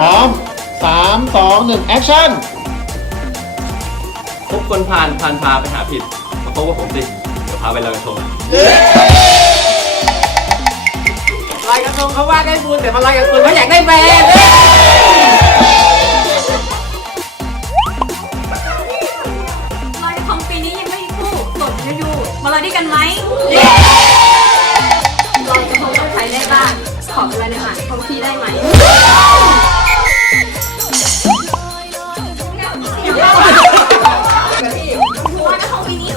พร้อมสามสองหนึ่งแอคชั่นทุกคนผ่านผ่านพาไปหาผิดมาพบกับผมสิเดี๋ยวพาไปลอยกระทงลอยกระทงเขาว่าได้บุญแต่มาลอยกับคุณเขาอยากได้แฟนลอยกระทงปีนี้ยังไม่มีคู่โสดอยู่อยู่มาลอยด้วยกันไหมลอยกระทงต้องใช้ได้บ้างขออะไรหน่อยของพี่ได้ไหม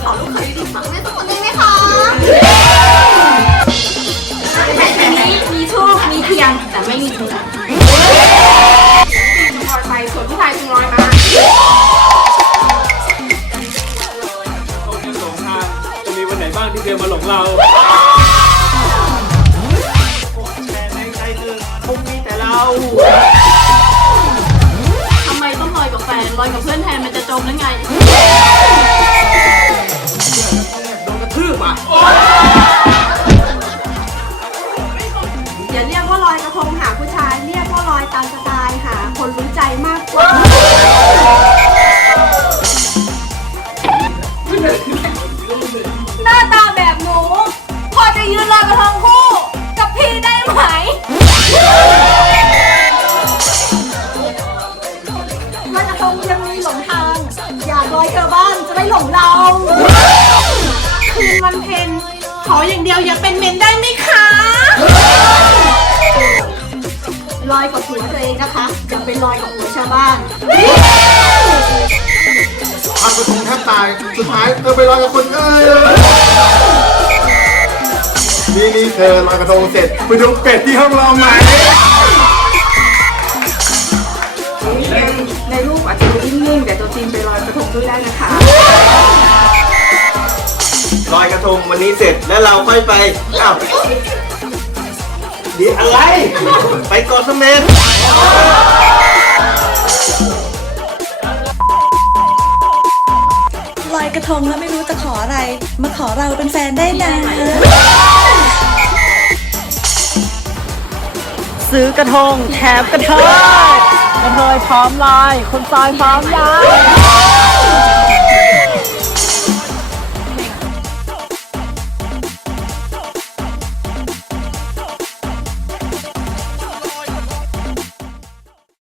ทงปีนี้ขอลูกเขยที่ฝังแม่ต้องคนได้ไหมคะแต่ปีนี้มีทูบมีเทียนแต่ไม่มีทุนลอยไปส่วนผู้ชายจึงลอยมาเขาจะหลงทางจะมีวันไหนบ้างที่เธอมาหลงเราแต่ในใจคือคงมีแต่เราทำไมต้องลอยกับแฟนลอยกับเพื่อนแทนมันจะจมแล้วไง นกระทืบอะอย่าเรียกว่าลอยกระทงหาผู้ชาย เรียกว่าลอยตามสไตล์หาคนรู้ใจมากกว่า ขออย่างเดียวอย่าเป็นเมนได้ไหมคะลอยกับหัวตัวเองนะคะอย่าไปลอยกับหัวชาวบ้านทำกระทงแทบตาย สุดท้ายเธอไปลอยกับคนเอ้ยนี่นี่เธอลอยกระทงเสร็จไปดูเป็ดที่ห้องเราไหมในรูปอาจจะดูนิ่งๆแต่ตัวจริงไปลอยกระทงด้วยได้นะคะ ลอยกระทงวันนี้เสร็จแล้วเราค่อยไปอ้าวเดียวอะไร ไปก่อนสมเด็จลอยกระทงแล้วไม่รู้จะขออะไร มาขอเราเป็นแฟนได้นะ ซื้อกระทงแถมกระเทยกระเทยพร้อมลอยคนซอยพร้อมยาว